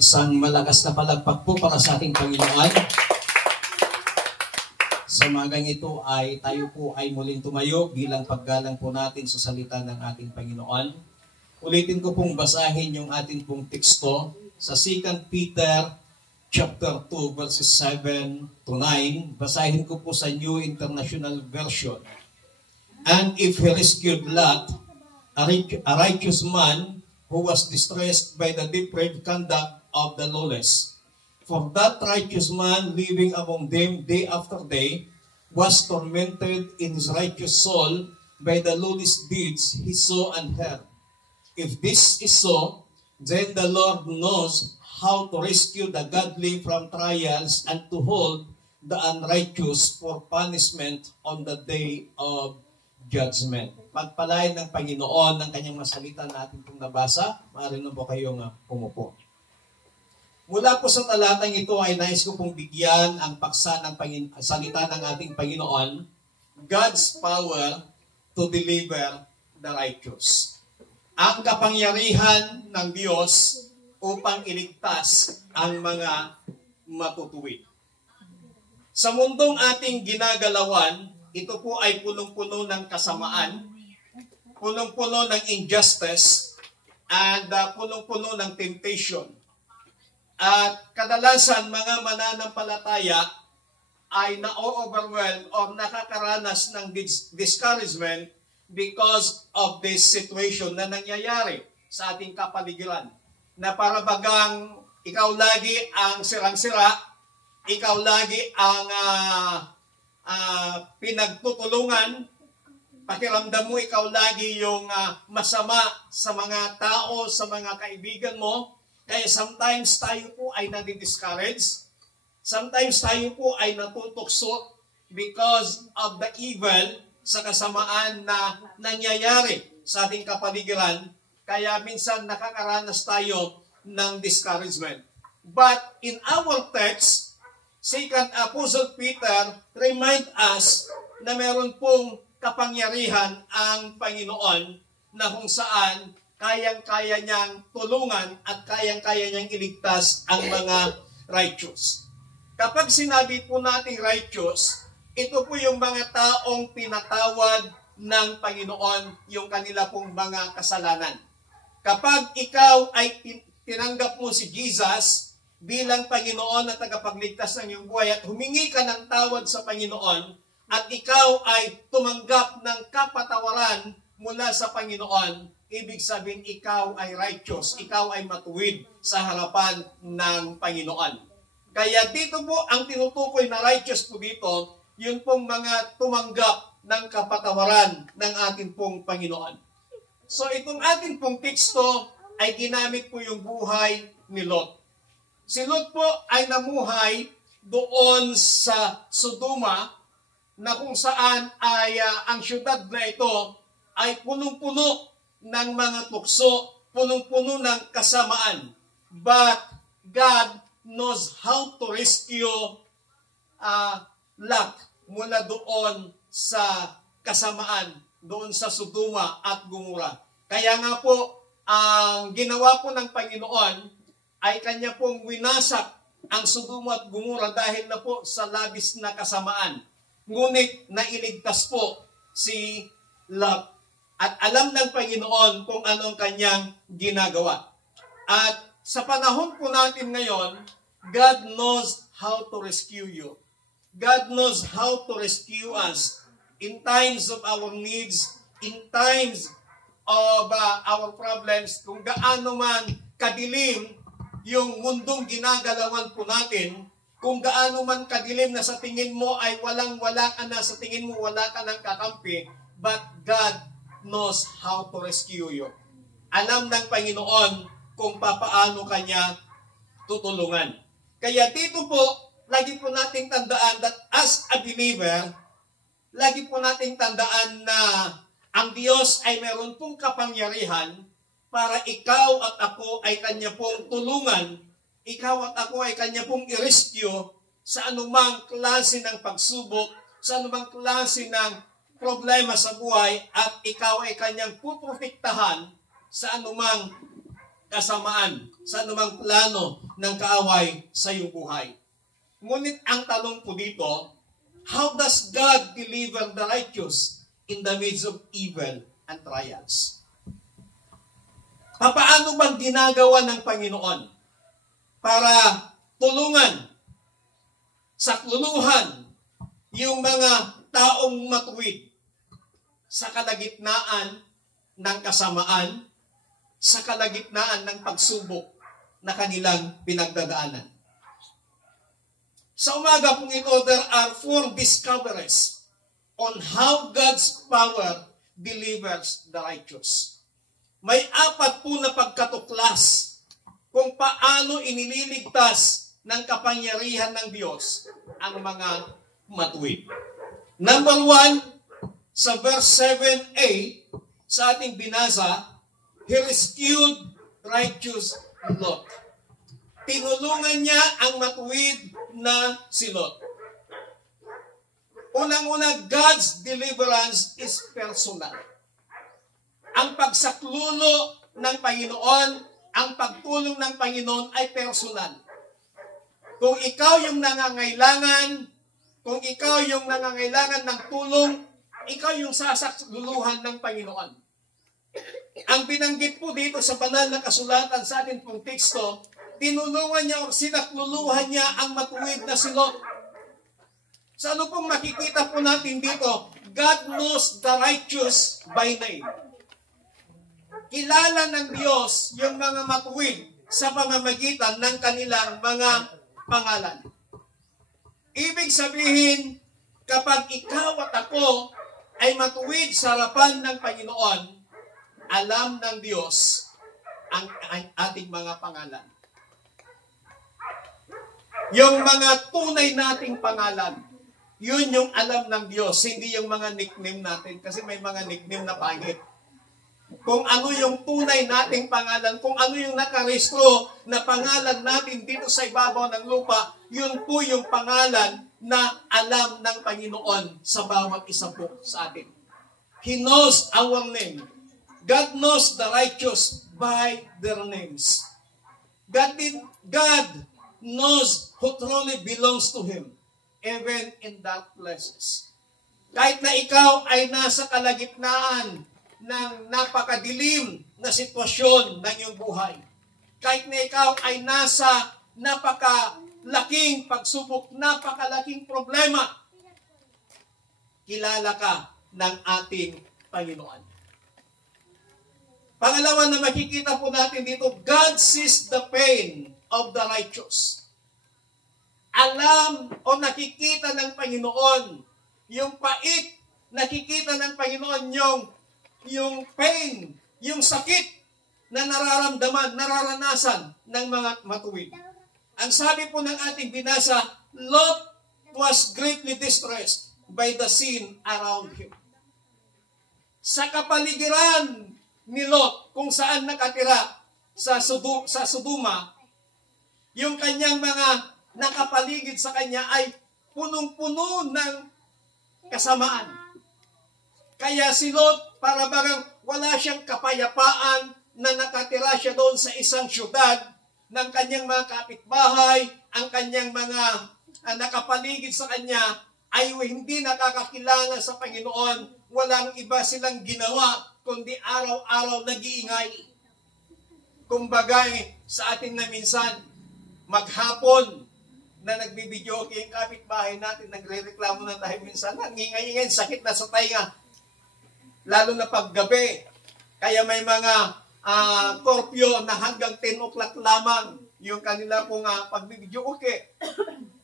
Isang malakas na palagpak po para sa ating Panginoon. Sa umagang ito ay tayo po ay muling tumayo bilang paggalang po natin sa salita ng ating Panginoon. Ulitin ko pong basahin yung ating pong teksto sa 2 Peter chapter 2 verses 7 to 9. Basahin ko po sa New International Version. And if he rescued Lot, a righteous man who was distressed by the depraved conduct of the lawless. For that righteous man living among them day after day was tormented in his righteous soul by the lawless deeds he saw and heard. If this is so, then the Lord knows how to rescue the godly from trials and to hold the unrighteous for punishment on the day of judgment. Pagpalain ng Panginoon ng kanyang masalita natin kung nabasa, maaari na po kayong pumupo. Mula po sa talatang ito ay nais ko pong bigyan ang paksa ng salita ng ating Panginoon, God's power to deliver the righteous. Ang kapangyarihan ng Diyos upang iligtas ang mga matutuwid. Sa mundong ating ginagalawan, ito po ay punong-puno ng kasamaan, punong-puno ng injustice, and punong-puno ng temptation. At kadalasan mga mananampalataya ay na-overwhelm o nakakaranas ng discouragement because of this situation na nangyayari sa ating kapaligiran. Na para bagang ikaw lagi ang sirang-sira, ikaw lagi ang pinagtutulungan, pakiramdam mo ikaw lagi yung masama sa mga tao, sa mga kaibigan mo. Kaya sometimes tayo po ay nadi-discourage. Sometimes tayo po ay natutukso because of the evil sa kasamaan na nangyayari sa ating kapaligiran. Kaya minsan nakakaranas tayo ng discouragement. But in our text, 2 Apostle Peter remind us na meron pong kapangyarihan ang Panginoon na kung saan kayang-kaya niyang tulungan at kayang-kaya niyang iligtas ang mga righteous. Kapag sinabi po natin righteous, ito po yung mga taong pinatawad ng Panginoon yung kanila pong mga kasalanan. Kapag ikaw ay tinanggap mo si Jesus bilang Panginoon at tagapagligtas ng iyong buhay at humingi ka ng tawad sa Panginoon at ikaw ay tumanggap ng kapatawaran mula sa Panginoon, ibig sabihin, ikaw ay righteous, ikaw ay matuwid sa harapan ng Panginoon. Kaya dito po, ang tinutukoy na righteous po dito, yun pong mga tumanggap ng kapatawaran ng ating pong Panginoon. So itong ating pong teksto ay ginamit po yung buhay ni Lot. Si Lot po ay namuhay doon sa Sodoma na kung saan ay ang syudad na ito ay punong-puno ng mga tukso, punong-puno ng kasamaan. But God knows how to rescue Lot mula doon sa kasamaan, doon sa Sodoma at Gomora. Kaya nga po, ang ginawa po ng Panginoon ay kanya pong winasak ang Sodoma at Gomora dahil na po sa labis na kasamaan. Ngunit nailigtas po si Lot. At alam ng Panginoon kung anong kanyang ginagawa. At sa panahon po natin ngayon, God knows how to rescue you. God knows how to rescue us in times of our needs, in times of our problems, kung gaano man kadilim yung mundong ginagalawan po natin, kung gaano man kadilim na sa tingin mo ay walang-wala ka na, sa tingin mo wala ka ng kakampi, but God knows how to rescue you. Alam ng Panginoon kung papaano kanya tutulungan. Kaya dito po, lagi po nating tandaan that as a believer, lagi po nating tandaan na ang Diyos ay meron pong kapangyarihan para ikaw at ako ay kanya pong tulungan, ikaw at ako ay kanya pong i-rescue sa anumang klase ng pagsubok, sa anumang klase ng problema sa buhay, at ikaw ay kanyang puprotektahan sa anumang kasamaan, sa anumang plano ng kaaway sa iyong buhay. Ngunit ang tanong po dito, how does God deliver the righteous in the midst of evil and trials? Paano bang ginagawa ng Panginoon para tulungan, sakluluhan yung mga taong matuwid sa kalagitnaan ng kasamaan, sa kalagitnaan ng pagsubok na kanilang pinagdadaanan? Sa umaga pong ito, there are 4 discoveries on how God's power delivers the righteous. May 4 po na pagkatuklas kung paano inililigtas ng kapangyarihan ng Diyos ang mga matuwid. Number 1, sa verse 7a, sa ating binasa, He rescued righteous Lot. Tinulungan niya ang matuwid na si Lot. Unang-una, God's deliverance is personal. Ang pagsaklulo ng Panginoon, ang pagtulong ng Panginoon ay personal. Kung ikaw yung nangangailangan, ng tulong, ikaw yung sasakluluhan ng Panginoon. Ang binanggit po dito sa banal na kasulatan sa atin pong teksto, tinulungan niya o sinakluluhan niya ang matuwid na si Lot. Sa ano pong makikita po natin dito? God knows the righteous by name. Kilala ng Diyos yung mga matuwid sa pamamagitan ng kanilang mga pangalan. Ibig sabihin, kapag ikaw at ako ay matuwid sa harapan ng Panginoon, alam ng Diyos ang ating mga pangalan. Yung mga tunay nating pangalan, yun yung alam ng Diyos, hindi yung mga nickname natin. Kasi may mga nickname na pangit. Kung ano yung tunay nating pangalan, kung ano yung nakarestro na pangalan natin dito sa ibabaw ng lupa, yun po yung pangalan na alam ng Panginoon sa bawat isa po sa atin. He knows our name. God knows the righteous by their names. God knows who truly belongs to Him, even in dark places. Kahit na ikaw ay nasa kalagitnaan ng napakadilim na sitwasyon ng iyong buhay, kahit na ikaw ay nasa napakalaking pagsubok, napakalaking problema, kilala ka ng ating Panginoon. Pangalawa na makikita po natin dito, God sees the pain of the righteous. Alam o nakikita ng Panginoon yung pait, nakikita ng Panginoon yung pain, yung sakit na nararamdaman, nararanasan ng mga matuwid. Ang sabi po ng ating binasa, Lot was greatly distressed by the sin around him. Sa kapaligiran ni Lot, kung saan nakatira sa Sodoma, yung kanyang mga nakapaligid sa kanya ay punong-puno ng kasamaan. Kaya si Lot, para bagang wala siyang kapayapaan na nakatira siya doon sa isang syudad ng kanyang mga kapitbahay, ang kanyang mga nakapaligid sa kanya ay hindi nakakakilala sa Panginoon. Walang iba silang ginawa kundi araw-araw nag-iingay. Kumbaga sa atin na minsan, maghapon na nagbibideo okay yung kapitbahay natin, nagre-reklamo na tayo minsan, ngingay-ingay, sakit na sa tainga. Lalo na paggabi. Kaya may mga korpyo na hanggang 10 o'clock lamang yung kanila pong pagbibideo okay.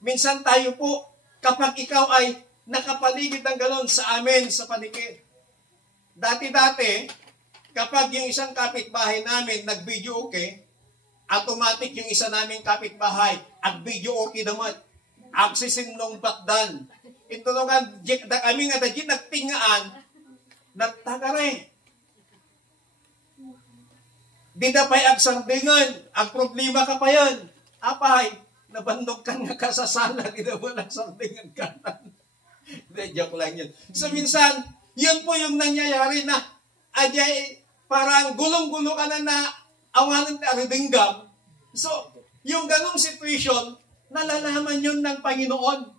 Minsan tayo po, kapag ikaw ay nakapaligid ng galon sa amin sa paligid. Dati-dati, kapag yung isang kapitbahay namin nag-video okay, automatic yung isa naming kapitbahay at video okay naman. Aksisin nung bakdan. Ito nung kami nga dagin nagtingaan, nagtagare. Di na pa'y agsardingan. Ang problema ka pa yan. Apay, nabandog ka nga ka sa sala, di na mo nagsardingan ka. Joke lang yun. So minsan, yun po yung nangyayari na parang gulong-gulo ka na awalan na ridinggam. So, Yung ganong situation, nalalaman yun ng Panginoon.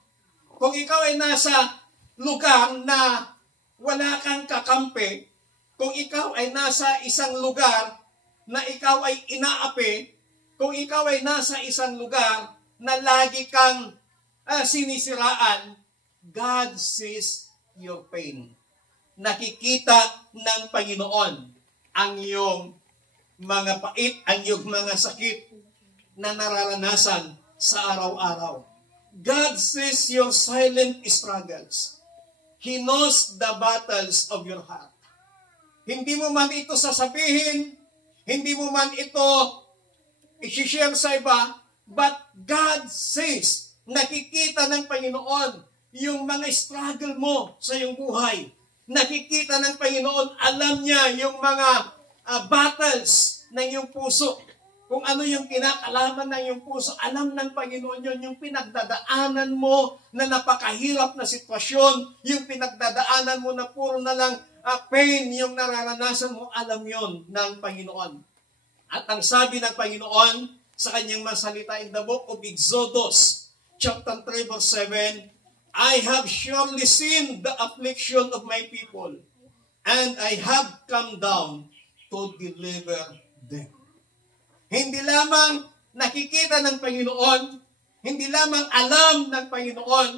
Kung ikaw ay nasa lugar na wala kang kakampi, kung ikaw ay nasa isang lugar na ikaw ay inaapi, kung ikaw ay nasa isang lugar na lagi kang sinisiraan, God sees your pain. Nakikita ng Panginoon ang iyong mga pait, ang iyong mga sakit na nararanasan sa araw-araw. God sees your silent struggles. He knows the battles of your heart. Hindi mo man ito sasabihin, hindi mo man ito i-share sa iba, but God says, nakikita ng Panginoon yung mga struggle mo sa iyong buhay. Nakikita ng Panginoon, alam niya yung mga battles ng iyong puso. Kung ano yung kinakalaman ng iyong puso, alam ng Panginoon yun, yung pinagdadaanan mo na napakahirap na sitwasyon, yung pinagdadaanan mo na puro na lang pain, yung nararanasan mo, alam yon ng Panginoon. At ang sabi ng Panginoon sa kanyang masalita in the book of Exodus, chapter 3, verse 7, I have surely seen the affliction of my people, and I have come down to deliver them. Hindi lamang nakikita ng Panginoon, hindi lamang alam ng Panginoon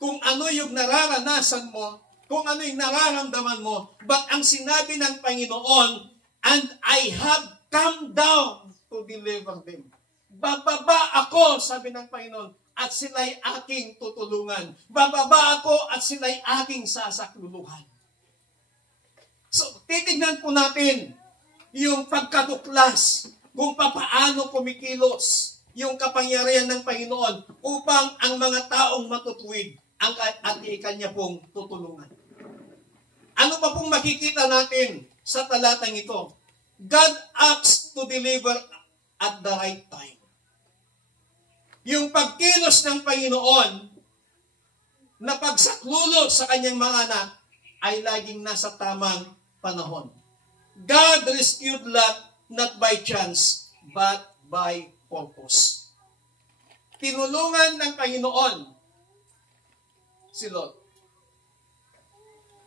kung ano yung nararanasan mo, kung ano yung nararamdaman mo, but ang sinabi ng Panginoon, and I have come down to deliver them. Bababa ako, sabi ng Panginoon, at sila'y aking tutulungan. Bababa ako at sila'y aking sasakluluhan. So, titignan po natin yung pagkatuklas kung papaano kumikilos yung kapangyarihan ng Panginoon upang ang mga taong matutuwid at ikanya pong tutulungan. Ano pa pong makikita natin sa talatang ito? God acts to deliver at the right time. Yung pagkilos ng Panginoon na pagsaklulo sa kanyang mga anak ay laging nasa tamang panahon. God rescued Lot not by chance, but by purpose. Tinulungan ng Panginoon si Lot.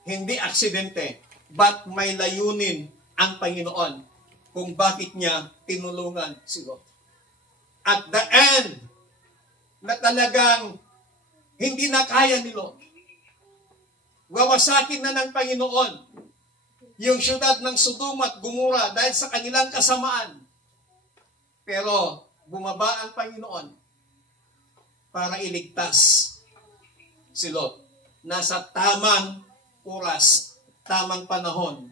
Hindi aksidente, but may layunin ang Panginoon kung bakit niya tinulungan si Lot. At the end, na talagang hindi na kaya ni Lot. Wawasakin na ng Panginoon yung syudad ng Sodom at Gomora dahil sa kanilang kasamaan. Pero bumaba ang Panginoon para iligtas si Lot. Nasa tamang oras, tamang panahon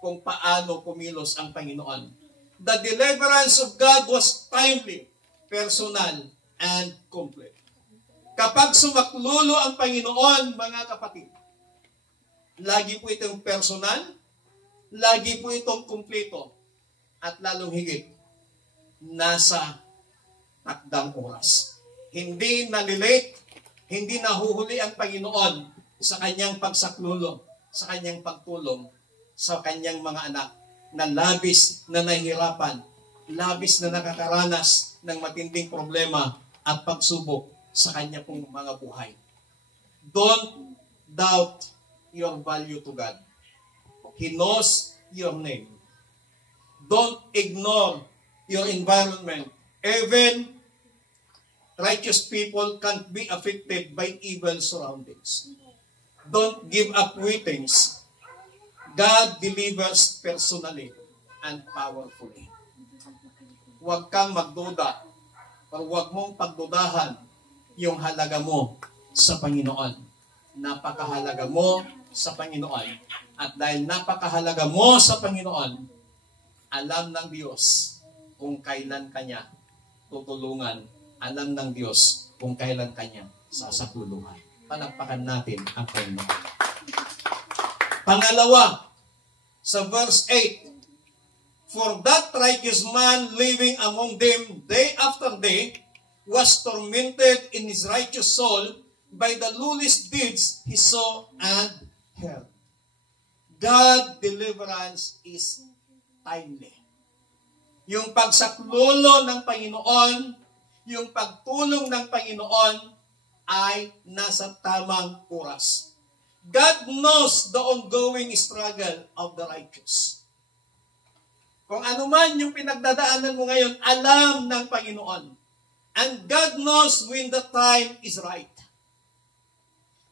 kung paano kumilos ang Panginoon. The deliverance of God was timely, personal, and complete. Kapag sumaklulo ang Panginoon, mga kapatid, lagi po itong personal, lagi po itong kumpleto, at lalong higit, nasa takdang oras. Hindi nalilate, hindi nahuhuli ang Panginoon sa kanyang pagsaklulo, sa kanyang pagtulong, sa kanyang mga anak na labis na nahihirapan, labis na nakakaranas ng matinding problema at pagsubok sa kanya pong mga buhay. Don't doubt your value to God. He knows your name. Don't ignore your environment. Even righteous people can't be affected by evil surroundings. Don't give up waiting. God delivers personally and powerfully. Huwag kang magduda o huwag mong pagdudahan yung halaga mo sa Panginoon. Napakahalaga mo sa Panginoon. At dahil napakahalaga mo sa Panginoon, alam ng Diyos kung kailan Kanya tutulungan. Alam ng Diyos kung kailan Kanya sasakluluhan. Palakpakan natin ang Panginoon. Pangalawa, sa verse 8, for that righteous man living among them day after day was tormented in his righteous soul by the lawless deeds he saw and heard. God deliverance is timely. Yung pagsaklulo ng Panginoon yung pagtulong ng Panginoon ay nasa tamang oras. God knows the ongoing struggle of the righteous. Kung ano man yung pinagdadaanan mo ngayon, alam ng Panginoon. And God knows when the time is right.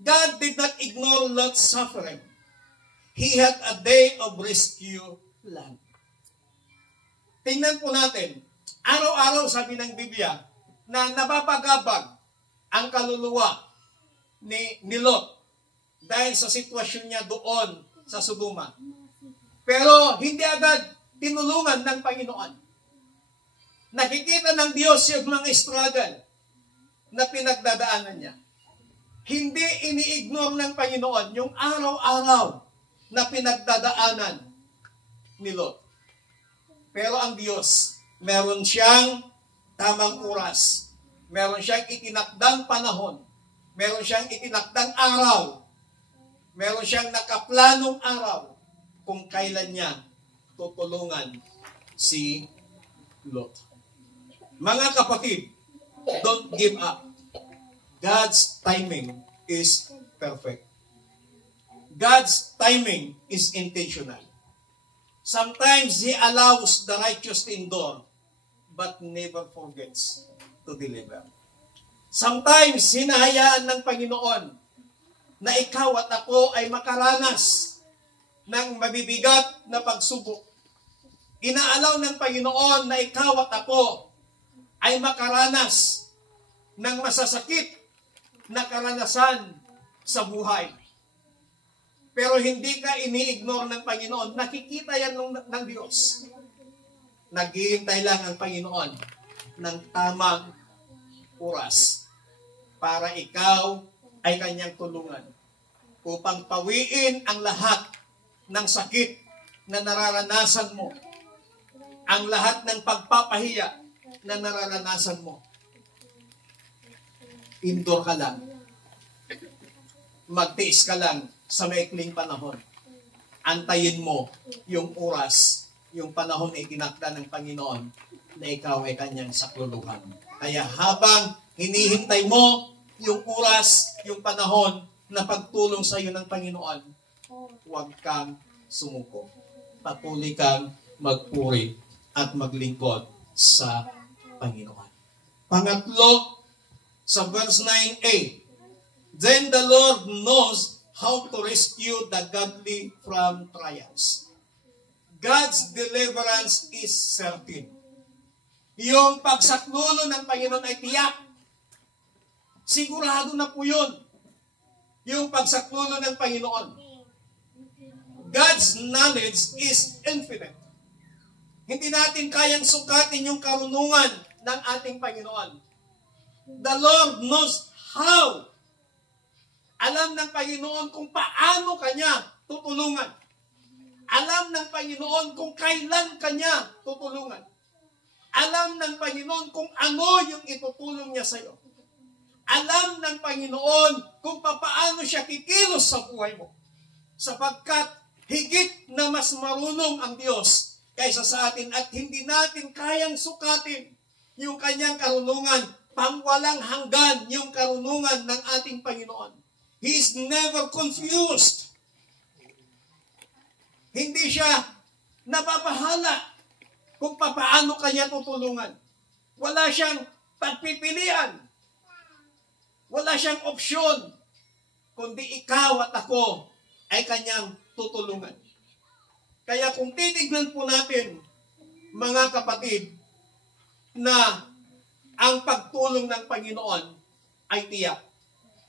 God did not ignore Lot's suffering. He had a day of rescue plan. Tingnan po natin, araw-araw sabi ng Biblia na napapagabag ang kaluluwa ni Lot dahil sa sitwasyon niya doon sa Sodoma. Pero hindi agad tinulungan ng Panginoon. Nakikita ng Diyos yung mga struggle na pinagdadaanan niya. Hindi ini-ignore ng Panginoon yung araw-araw na pinagdadaanan ni Lot. Pero ang Diyos, meron siyang tamang oras. Meron siyang itinakdang panahon. Meron siyang itinakdang araw. Meron siyang nakaplanong araw kung kailan niya tutulungan si Lot. Mga kapatid, don't give up. God's timing is perfect. God's timing is intentional. Sometimes He allows the righteous to endure, but never forgets to deliver. Sometimes, hinahayaan ng Panginoon na ikaw at ako ay makaranas ng mabibigat na pagsubok. Inaalaw ng Panginoon na ikaw at ako ay makaranas ng masasakit na karanasan sa buhay. Pero hindi ka ini-ignore ng Panginoon. Nakikita yan ng Diyos. Naghihintay lang ang Panginoon ng tamang oras para ikaw ay kanyang tulungan upang pawiin ang lahat ng sakit na nararanasan mo, ang lahat ng pagpapahiya na nararanasan mo. Endure ka lang. Magtiis ka lang sa maikling panahon. Antayin mo yung oras, yung panahon na itinakda ng Panginoon na ikaw ay kanyang sakluluhan. Kaya habang hinihintay mo yung oras, yung panahon na pagtulong sa iyo ng Panginoon, huwag kang sumuko. Patuloy kang magpuri at maglingkod sa Panginoon. Pangatlo, sa verse 9a, then the Lord knows how to rescue the godly from trials. God's deliverance is certain. Yung pagsaklulo ng Panginoon ay tiyak. Sigurado na po yun. Yung pagsaklulo ng Panginoon. God's knowledge is infinite. Hindi natin kayang sukatin yung karunungan ng ating Panginoon. The Lord knows how. Alam ng Panginoon kung paano kanya tutulungan. Alam ng Panginoon kung kailan kanya tutulungan. Alam ng Panginoon kung ano yung itutulong niya sa iyo. Alam ng Panginoon kung paano siya kikilos sa buhay mo. Sapagkat higit na mas marunong ang Diyos kaysa sa atin at hindi natin kayang sukatin yung kanyang karunungan, pangwalang hanggan yung karunungan ng ating Panginoon. He is never confused. Hindi siya napapahala kung paano kanya tutulungan. Wala siyang pagpipilian. Wala siyang opsyon. Kundi ikaw at ako ay kanyang tutulungan. Kaya kung titignan po natin, mga kapatid, na ang pagtulong ng Panginoon ay tiyak.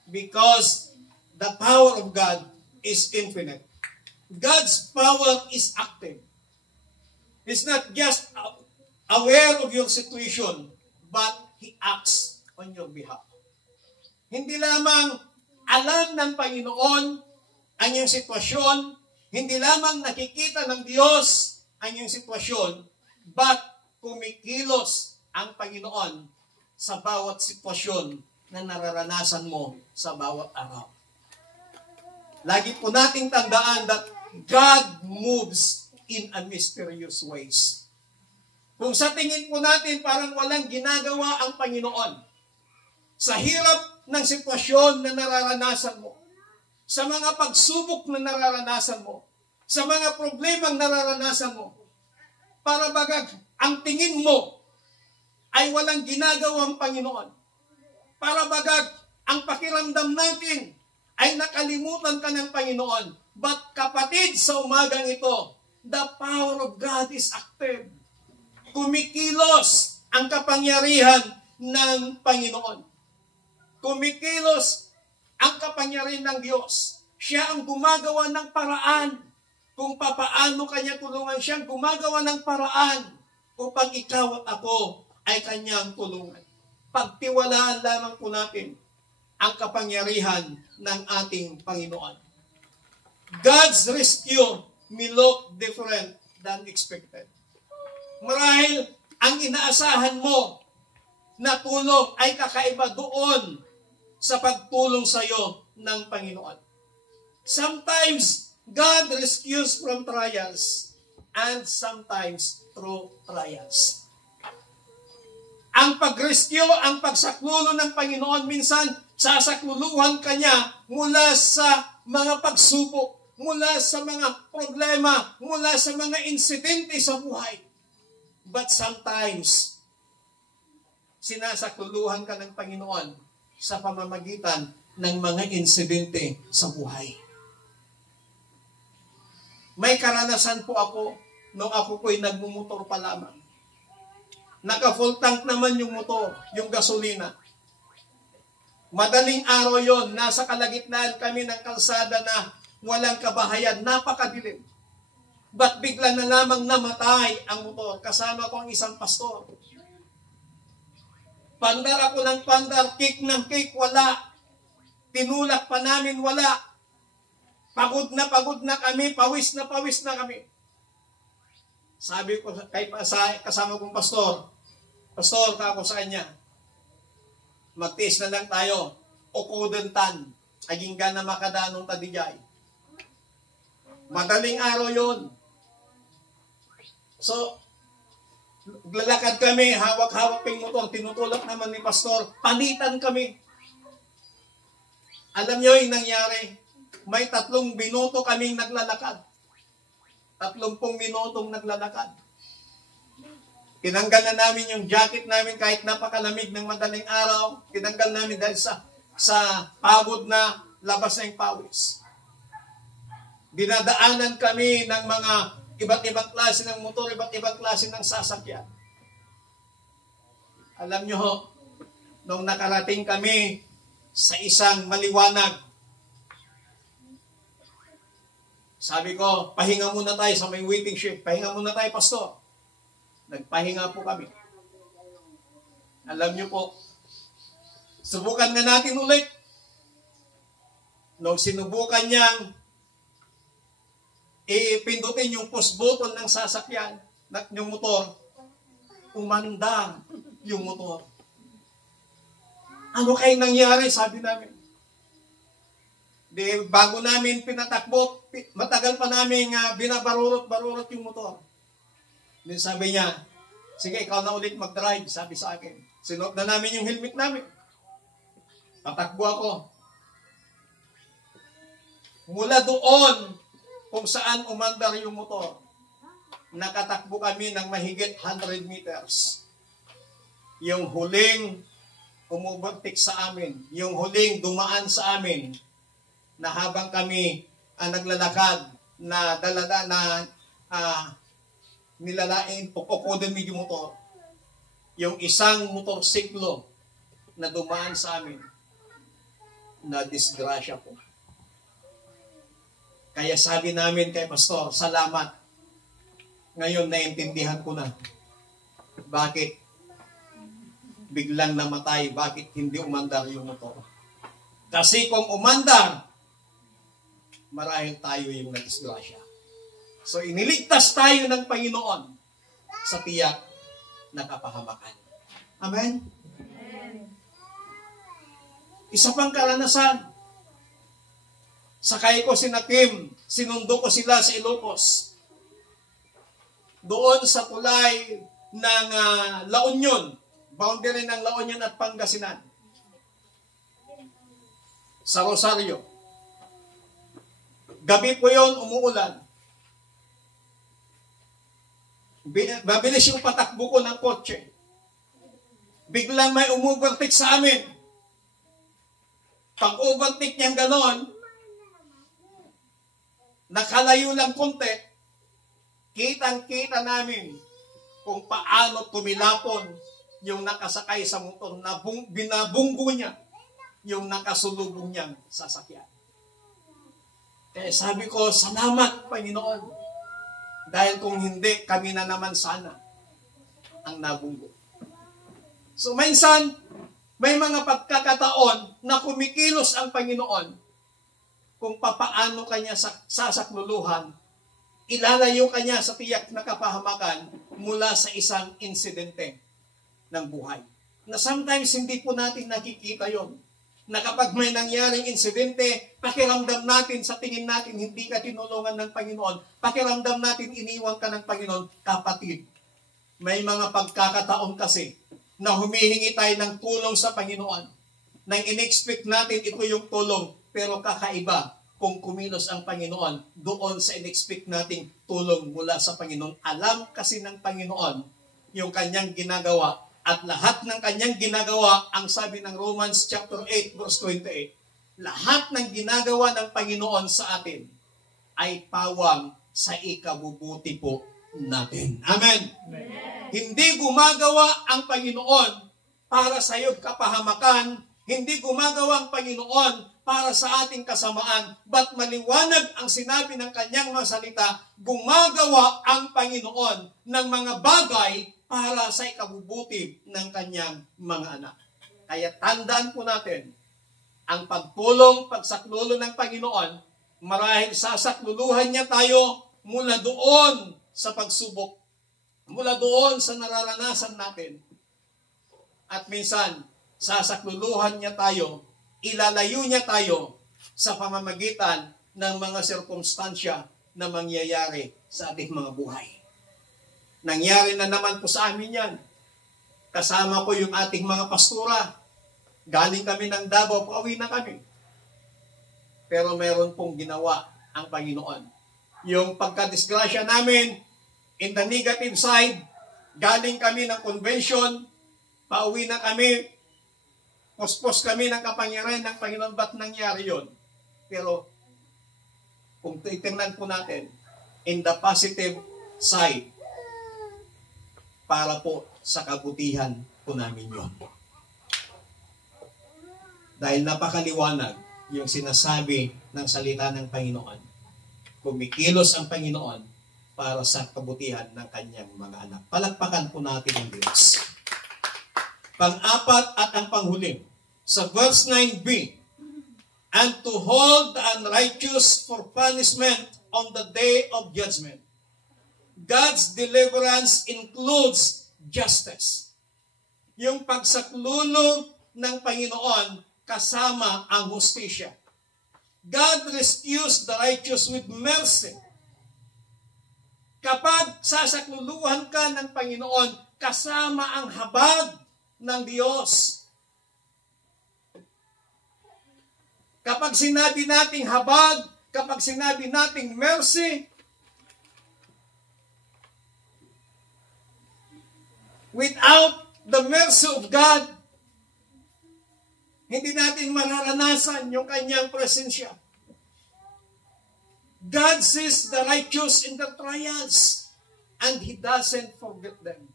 Because the power of God is infinite. God's power is active. He's not just aware of your situation, but He acts on your behalf. Hindi lamang alam ng Panginoon ang iyong sitwasyon, hindi lamang nakikita ng Diyos ang iyong sitwasyon, but kumikilos ang Panginoon sa bawat sitwasyon na nararanasan mo sa bawat araw. Lagi po nating tandaan that God moves in a mysterious ways. Kung sa tingin po natin parang walang ginagawa ang Panginoon, sa hirap ng sitwasyon na nararanasan mo, sa mga pagsubok na nararanasan mo, sa mga problemang nararanasan mo, para bagag ang tingin mo ay walang ginagawang Panginoon. Para bagag ang pakiramdam natin ay nakalimutan ka ng Panginoon. But kapatid, sa umagang ito, the power of God is active. Kumikilos ang kapangyarihan ng Panginoon. Kumikilos ang kapangyarihan ng Diyos. Siya ang gumagawa ng paraan kung papaano kanya tulungan. Siya ang gumagawa ng paraan upang ikaw at ako ay kanyang tulungan. Pagtiwalaan lamang po natin ang kapangyarihan ng ating Panginoon. God's rescue may look different than expected. Marahil ang inaasahan mo na tulong ay kakaiba doon sa pagtulong sa iyo ng Panginoon. Sometimes, God rescues from trials and sometimes through trials. Ang pag-rescue, ang pagsaklulo ng Panginoon, minsan sasakluluhan ka niya mula sa mga pagsubok, mula sa mga problema, mula sa mga insidente sa buhay. But sometimes, sinasakluluhan ka ng Panginoon sa pamamagitan ng mga insidente sa buhay. May karanasan po ako nung ako po'y nagmumotor pa lamang. Naka-full tank naman yung motor, yung gasolina. Madaling araw yon, nasa kalagitnaan kami ng kalsada na walang kabahayan, napakadilim. Ba't bigla na lamang namatay ang motor? Kasama ko ang isang pastor. Pandar ako ng pandar, kick ng kick, wala. Tinulak pa namin, wala. Pagod na kami, pawis na kami. Sabi ko kay kasama kong pastor, Pastor, kako sa kanya, magtiis na lang tayo, o kudentan, aging na makadanong tadigay. Madaling araw yon. So, lalakad kami, hawak-hawak ping motor, tinutulak naman ni Pastor, palitan kami. Alam nyo yung nangyari, may 3 minuto kaming naglalakad. 30 minutong naglalakad. Tinanggal na namin yung jacket namin kahit napakalamig ng madaling araw. Tinanggal namin dahil sa pagod na labas na yung pawis. Dinadaanan kami ng mga iba't ibang klase ng motor, iba't ibang klase ng sasakyan. Alam nyo ho, nung nakarating kami sa isang maliwanag, sabi ko, pahinga muna tayo sa may waiting shift. Pahinga muna tayo, Pastor. Nagpahinga po kami. Alam nyo po, subukan na natin ulit. Nung sinubukan niyang ipindutin yung push button ng sasakyan, yung motor, umandar yung motor. Ano kayong nangyari? Sabi namin. Bago namin pinatakbo, matagal pa namin binabarurot-barurot yung motor. Then sabi niya, sige, ikaw na ulit mag-drive, sabi sa akin. Sinuot na namin yung helmet namin. Tatakbo ako. Mula doon, kung saan umandar yung motor, nakatakbo kami ng mahigit 100 meters. Yung huling umubantik sa amin, yung huling dumaan sa amin, na habang kami naglalakad, na dalada na nilalain, pupukodin medyo motor. Yung isang motorsiklo na dumaan sa amin, na disgrasya po. Kaya sabi namin kay Pastor, salamat. Ngayon naintindihan ko na bakit biglang namatay, bakit hindi umandar yung motor. Kasi kung umandar, marahil tayo yung nadisgrasya. So iniligtas tayo ng Panginoon sa tiyak na kapahamakan. Amen? Amen. Isa pang karanasan. Sakay ko si Kim, sinundo ko sila sa Ilocos. Doon sa kulay ng La Union, boundary ng La Union at Pangasinan, sa Rosario. Gabi po yon, umuulan. Mabilis yung patakbo ko ng kotse. Biglang may umuvertake sa amin. Pag overtake niyang ganon, nakalayo lang konti, kitang-kita namin kung paano tumilapon yung nakasakay sa motor na binabunggo niya yung nakasulubong niyang sasakyan. Kaya sabi ko, salamat Panginoon. Dahil kung hindi, kami na naman sana ang nabunggo. So minsan, may mga pagkakataon na kumikilos ang Panginoon kung papaano kanya sasakluluhan, ilalayo kanya sa tiyak na kapahamakan mula sa isang insidente ng buhay. Na sometimes hindi po natin nakikita yon. Na kapag may nangyaring insidente, pakiramdam natin, sa tingin natin, hindi ka tinulungan ng Panginoon. Pakiramdam natin, iniwan ka ng Panginoon. Kapatid, may mga pagkakataon kasi na humihingi tayo ng tulong sa Panginoon. Nang in-expect natin ito yung tulong, pero kakaiba kung kumilos ang Panginoon doon sa in-expect nating tulong mula sa Panginoon. Alam kasi ng Panginoon yung kanyang ginagawa. At lahat ng kanyang ginagawa, ang sabi ng Romans chapter 8 verse 28, lahat ng ginagawa ng Panginoon sa atin ay pawang sa ikabubuti po natin. Amen. Amen. Hindi gumagawa ang Panginoon para sa iyong kapahamakan, hindi gumagawa ang Panginoon para sa ating kasamaan, but maliwanag ang sinabi ng kanyang mga salita, gumagawa ang Panginoon ng mga bagay para sa ikabubuti ng kanyang mga anak. Kaya tandaan po natin, ang pagtulong, pagsaklulo ng Panginoon, marahil sasakluluhan niya tayo mula doon sa pagsubok, mula doon sa nararanasan natin. At minsan, sasakluluhan niya tayo, ilalayo niya tayo sa pamamagitan ng mga sirkumstansya na mangyayari sa ating mga buhay. Nangyari na naman po sa amin yan. Kasama ko yung ating mga pastura. Galing kami ng Davao, pauwi na kami. Pero meron pong ginawa ang Panginoon. Yung pagkadisgrasya namin, in the negative side, galing kami ng convention, pauwi na kami, pospos kami ng kapangyarihan ng Panginoon. Ba't nangyari yun? Pero kung titingnan po natin, in the positive side, para po sa kabutihan po namin yun. Dahil napakaliwanag yung sinasabi ng salita ng Panginoon. Kumikilos ang Panginoon para sa kabutihan ng kanyang mga anak. Palakpakan po natin ang Diyos. Pang-apat at ang panghuli. Sa verse 9b, and to hold the unrighteous for punishment on the day of judgment. God's deliverance includes justice. Yung pagsaklulo ng Panginoon kasama ang hustisya. God rescues the righteous with mercy. Kapag sasakluluhan ka ng Panginoon, kasama ang habag ng Diyos. Kapag sinabi nating habag, kapag sinabi nating mercy, without the mercy of God, hindi natin mararanasan yung kanyang presensya. God sees the righteous in the trials, and He doesn't forget them.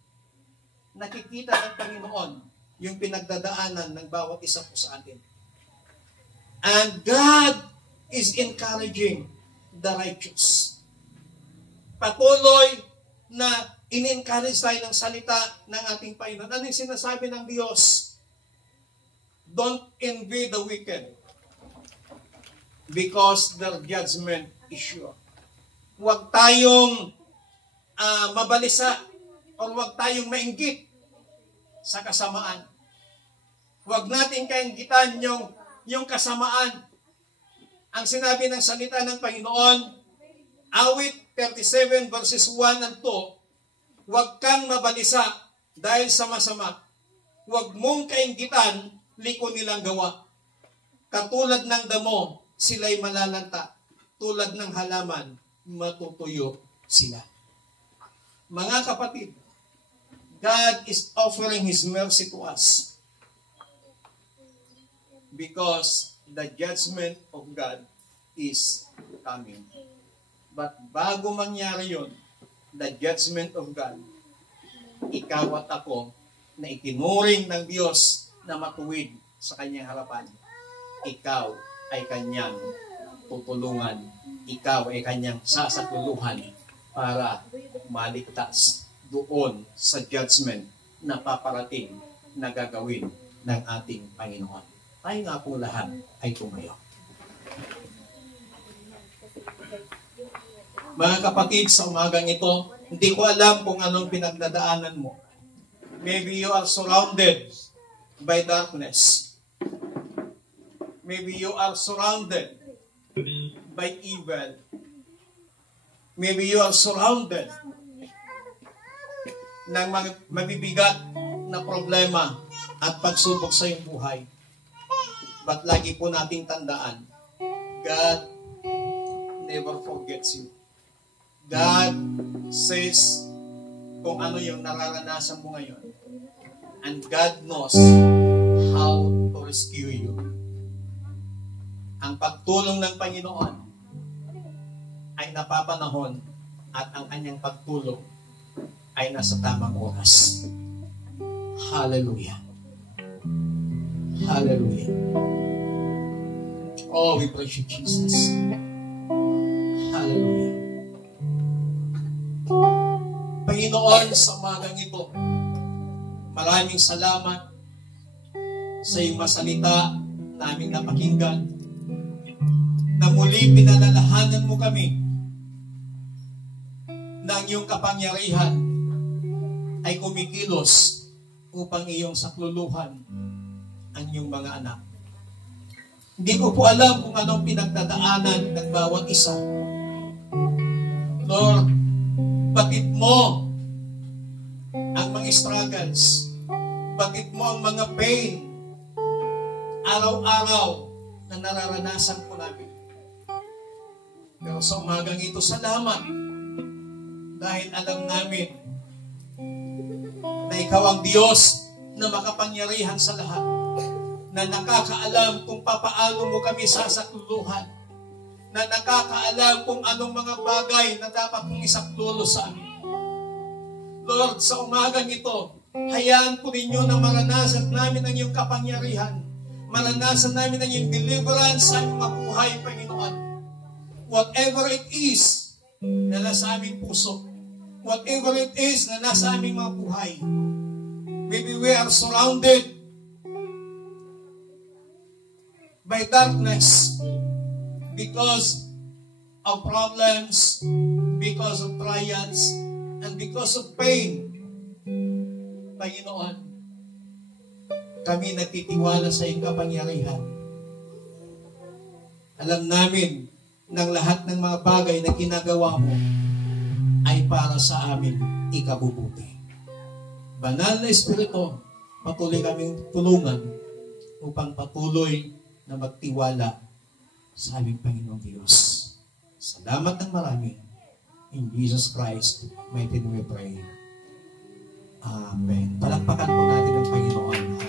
Nakikita ng Panginoon yung pinagdadaanan ng bawat isa po sa atin. And God is encouraging the righteous. Patuloy na in-encourage tayo ng salita ng ating Panginoon. Ano yung sinasabi ng Diyos? Don't envy the wicked because their judgment is sure. Huwag tayong mabalisa o huwag tayong mainggit sa kasamaan. Huwag natin kainggitan yung kasamaan. Ang sinabi ng salita ng Panginoon, awit 37 verses 1 and 2, Huwag kang mabalisa dahil sa masama. Huwag mong kainggitan, liko nilang gawa. Katulad ng damo, sila'y malalanta. Tulad ng halaman, matutuyo sila. Mga kapatid, God is offering His mercy to us because the judgment of God is coming. But bago mangyari yon, the judgment of God, ikaw at ako, na itinuring ng Diyos na matuwid sa kanyang harapan, ikaw ay kanyang tutulungan, ikaw ay kanyang sasakuluhan para maligtas doon sa judgment na paparating na gagawin ng ating Panginoon. Tayo nga pong lahat ay tumayo. Mga kapatid, sa umagang ito, hindi ko alam kung anong pinagdadaanan mo. Maybe you are surrounded by darkness. Maybe you are surrounded by evil. Maybe you are surrounded ng mabibigat na problema at pagsubok sa iyong buhay. But lagi po nating tandaan, God never forgets you. God says kung ano yung nararanasan mo ngayon. And God knows how to rescue you. Ang pagtulong ng Panginoon ay napapanahon at ang kanyang pagtulong ay nasa tamang oras. Hallelujah. Hallelujah. Oh, we praise you, Jesus. Hallelujah. Panginoon, sa umagang ito, maraming salamat sa iyong masalita naming napakinggan, na muli pinalalahanan mo kami ng iyong kapangyarihan ay kumikilos upang iyong sakluluhan ang iyong mga anak. Hindi ko po alam kung anong pinagdadaanan ng bawat isa. Lord, batid mo ang mga struggles, batid mo ang mga pain, araw-araw na nararanasan ko namin. Pero sa umagang ito, salamat dahil alam namin na ikaw ang Diyos na makapangyarihan sa lahat, na nakakaalam kung papaano mo kami sasakluluhan, na nakakaalam kung anong mga bagay na dapat mong isaklulo sa amin. Lord, sa umagang ito, hayaan po ninyo na maranasan namin ang iyong kapangyarihan, maranasan namin ang iyong deliverance sa aming mabuhay, Panginoon. Whatever it is na nasa aming puso, whatever it is na nasa aming mga buhay, maybe we are surrounded by darkness because of problems, because of trials, and because of pain. Panginoon, kami nagtitiwala sa iyong kapangyarihan. Alam namin ng lahat ng mga bagay na ginagawa mo ay para sa amin ikabubuti. Banal na Espiritu, patuloy kaming tulungan upang patuloy na magtiwala sa aming Panginoong Diyos. Salamat ng marami. In Jesus Christ, mighty name we pray. Amen. Palakpakan po natin ang Panginoon.